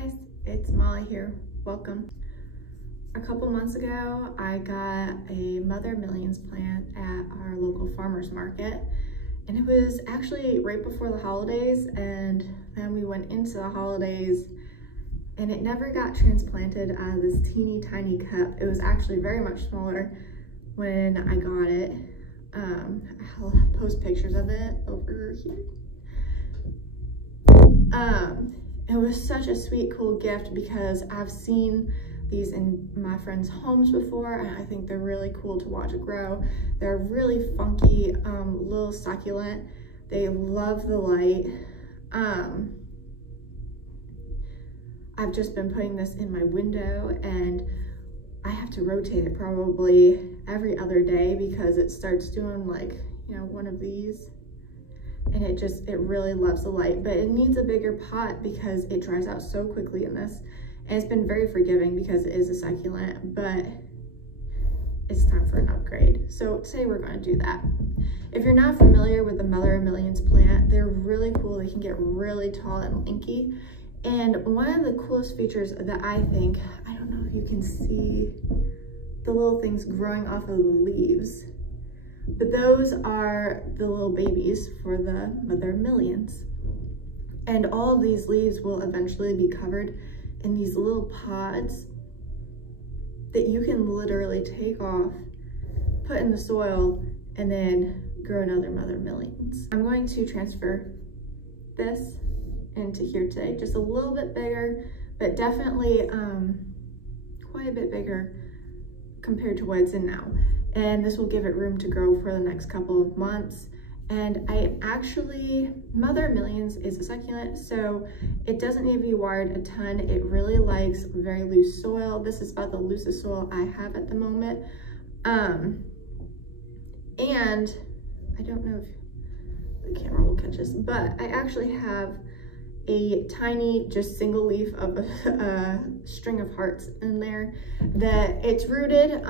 guys, it's Molly here. Welcome. A couple months ago, I got a Mother Millions plant at our local farmer's market, and it was actually right before the holidays, and then we went into the holidays and it never got transplanted out of this teeny tiny cup. It was actually very much smaller when I got it. I'll post pictures of it over here. It was such a sweet, cool gift because I've seen these in my friends' homes before, and I think they're really cool to watch grow. They're really funky, little succulent. They love the light. I've just been putting this in my window, and I have to rotate it probably every other day because it starts doing like, one of these. And it really loves the light, but it needs a bigger pot because it dries out so quickly in this. And it's been very forgiving because it is a succulent, but it's time for an upgrade. So today we're going to do that. If you're not familiar with the Mother Millions plant, they're really cool. They can get really tall and lanky. And one of the coolest features that I think, I don't know if you can see the little things growing off of the leaves, but those are the little babies for the Mother Millions. And all of these leaves will eventually be covered in these little pods that you can literally take off, put in the soil, and then grow another Mother Millions. I'm going to transfer this into here today, just a little bit bigger, but definitely quite a bit bigger compared to what it's in now. And this will give it room to grow for the next couple of months. And Mother Millions is a succulent, so it doesn't need to be watered a ton. It really likes very loose soil. This is about the loosest soil I have at the moment. And I don't know if the camera will catch this, but I actually have a tiny, just single leaf of a string of hearts in there that it's rooted,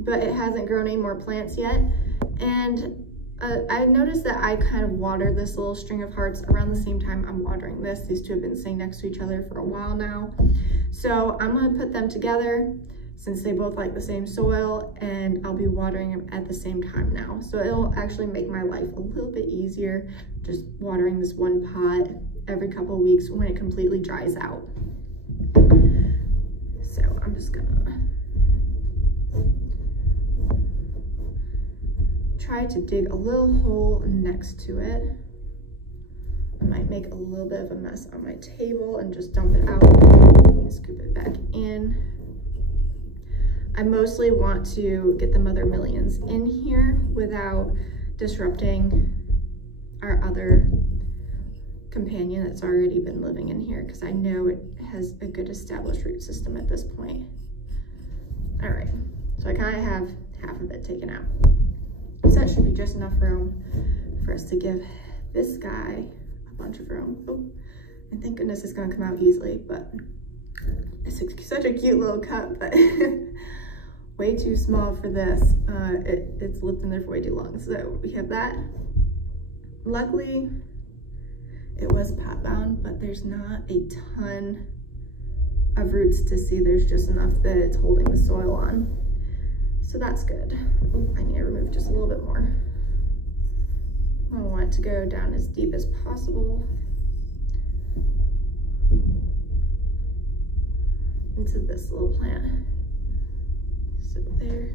but it hasn't grown any more plants yet. And I noticed that I kind of watered this little string of hearts around the same time I'm watering this. These two have been sitting next to each other for a while now. So I'm gonna put them together since they both like the same soil, and I'll be watering them at the same time now. So it'll actually make my life a little bit easier, just watering this one pot every couple of weeks when it completely dries out. So I'm just gonna try to dig a little hole next to it. I might make a little bit of a mess on my table and just dump it out and scoop it back in. I mostly want to get the Mother Millions in here without disrupting our other companion that's already been living in here, because I know it has a good established root system at this point. All right, so I kind of have half of it taken out. So that should be just enough room for us to give this guy a bunch of room. Oh, and thank goodness it's gonna come out easily, but it's such a cute little cup, but way too small for this. It's lived in there for way too long. So we have that. Luckily, it was pot bound, but there's not a ton of roots to see. There's just enough that it's holding the soil on. So that's good. Oh, I need to remove just a little bit more. I want it to go down as deep as possible into this little plant. So there,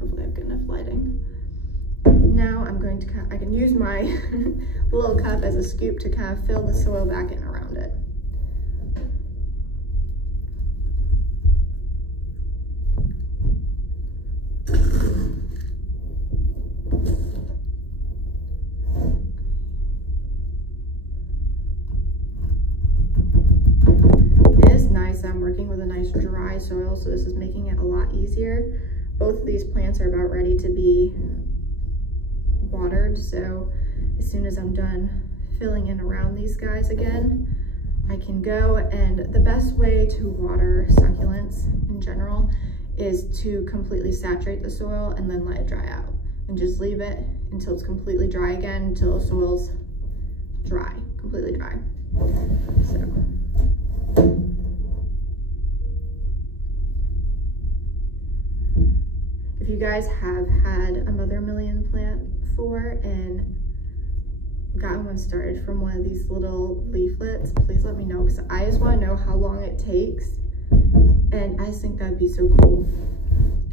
hopefully I have good enough lighting. Now I'm going to I can use my little cup as a scoop to kind of fill the soil back in around it. It is nice that I'm working with a nice dry soil, so this is making it a lot easier. Both of these plants are about ready to be watered, so as soon as I'm done filling in around these guys again, I can go. And the best way to water succulents in general is to completely saturate the soil and then let it dry out, and just leave it until it's completely dry again, until the soil's dry. completely dry. So. If you guys have had a Mother Million plant before and gotten one started from one of these little leaflets, please let me know, because I just want to know how long it takes, and I just think that'd be so cool.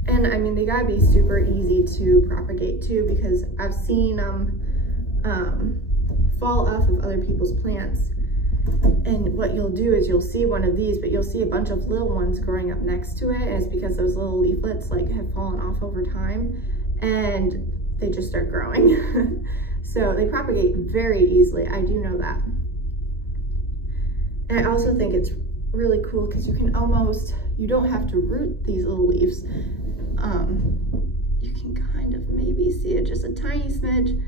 And I mean, they gotta be super easy to propagate too, because I've seen them fall off of other people's plants. And what you'll do is you'll see one of these, but you'll see a bunch of little ones growing up next to it. And it's because those little leaflets like have fallen off over time and they just start growing. So they propagate very easily. I do know that. And I also think it's really cool because you can almost, you don't have to root these little leaves. You can kind of maybe see it just a tiny smidge,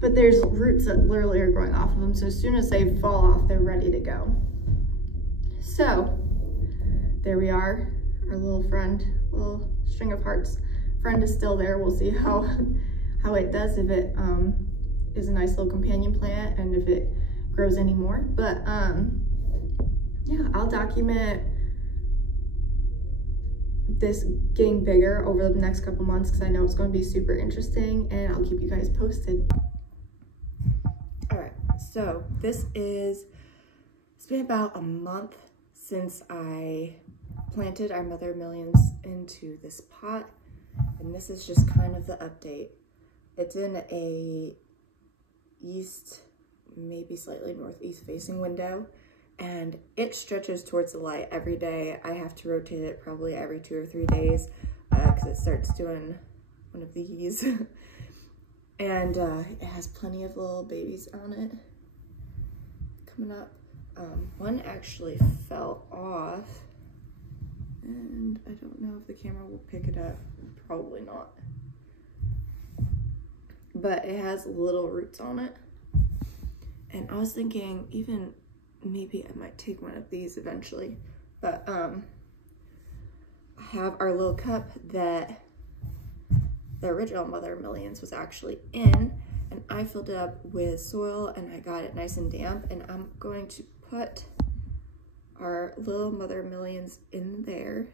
but there's roots that literally are growing off of them. So as soon as they fall off, they're ready to go. So there we are, our little friend, little string of hearts. Friend is still there. We'll see how it does, if it is a nice little companion plant and if it grows anymore. But yeah, I'll document this getting bigger over the next couple months because I know it's going to be super interesting, and I'll keep you guys posted. All right, so it's been about a month since I planted our Mother Millions into this pot, and this is just kind of the update. It's in a east, maybe slightly northeast facing window, and it stretches towards the light every day. I have to rotate it probably every 2 or 3 days because it starts doing one of these. And it has plenty of little babies on it coming up. One actually fell off, and I don't know if the camera will pick it up. Probably not. But it has little roots on it. And I was thinking even maybe I might take one of these eventually. But I have our little cup that the original Mother Millions was actually in, and I filled it up with soil and I got it nice and damp, and I'm going to put our little Mother Millions in there.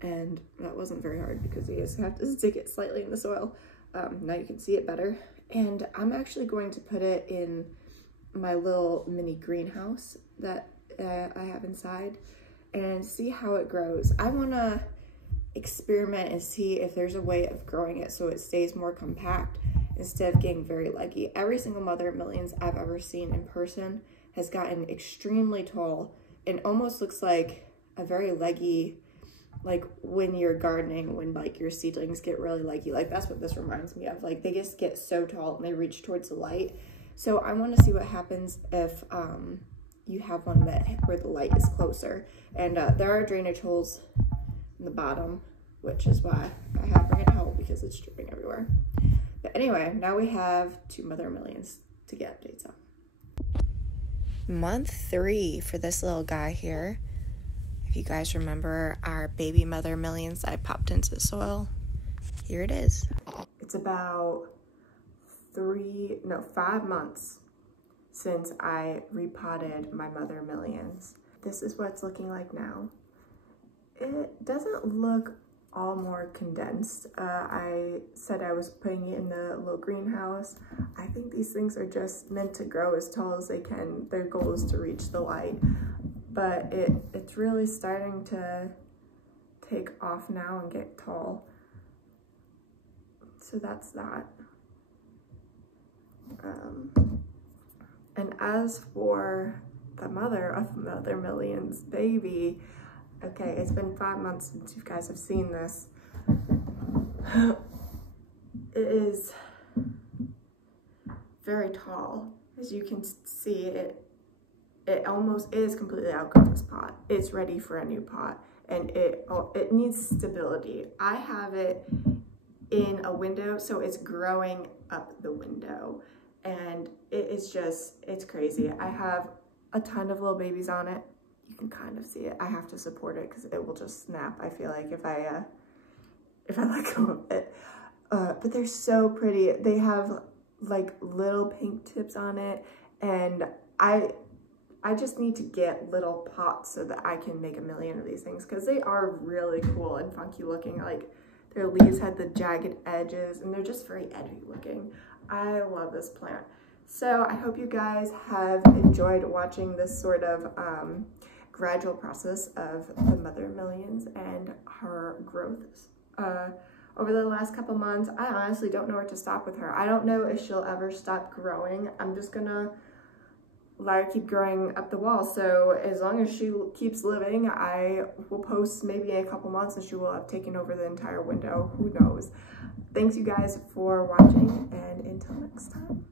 And that wasn't very hard because you just have to stick it slightly in the soil. Now you can see it better. And I'm actually going to put it in my little mini greenhouse that I have inside and see how it grows. I want to experiment and see if there's a way of growing it so it stays more compact instead of getting very leggy. Every single Mother Millions I've ever seen in person has gotten extremely tall and almost looks like a very leggy, like when you're gardening, when like your seedlings get really leggy. Like that's what this reminds me of. Like they just get so tall and they reach towards the light. So I want to see what happens if you have one where the light is closer. And there are drainage holes in the bottom, which is why I have bring it home because it's dripping everywhere. But anyway, now we have 2 Mother Millions to get updates on. Month 3 for this little guy here. If you guys remember our baby Mother Millions I popped into the soil, here it is. It's about 5 months since I repotted my Mother Millions. This is what it's looking like now. It doesn't look all more condensed. I said I was putting it in the little greenhouse. I think these things are just meant to grow as tall as they can. Their goal is to reach the light. But it's really starting to take off now and get tall. So that's that. And as for the mother of Mother Millions baby, okay, it's been 5 months since you guys have seen this. It is very tall. As you can see, it almost is completely outgrown this pot. It's ready for a new pot, and it needs stability. I have it in a window, so it's growing up the window, and it is just, it's crazy. I have a ton of little babies on it. You can kind of see it. I have to support it because it will just snap, I feel like, if I let go of it. But they're so pretty. They have like little pink tips on it, and I just need to get little pots so that I can make a million of these things, because they are really cool and funky looking. Like their leaves had the jagged edges and they're just very edgy looking. I love this plant. So I hope you guys have enjoyed watching this sort of gradual process of the Mother Millions and her growth over the last couple months. I honestly don't know where to stop with her. I don't know if she'll ever stop growing. I'm just gonna let her keep growing up the wall. So as long as she keeps living, I will post maybe in a couple months and she will have taken over the entire window. Who knows? Thanks you guys for watching, and until next time.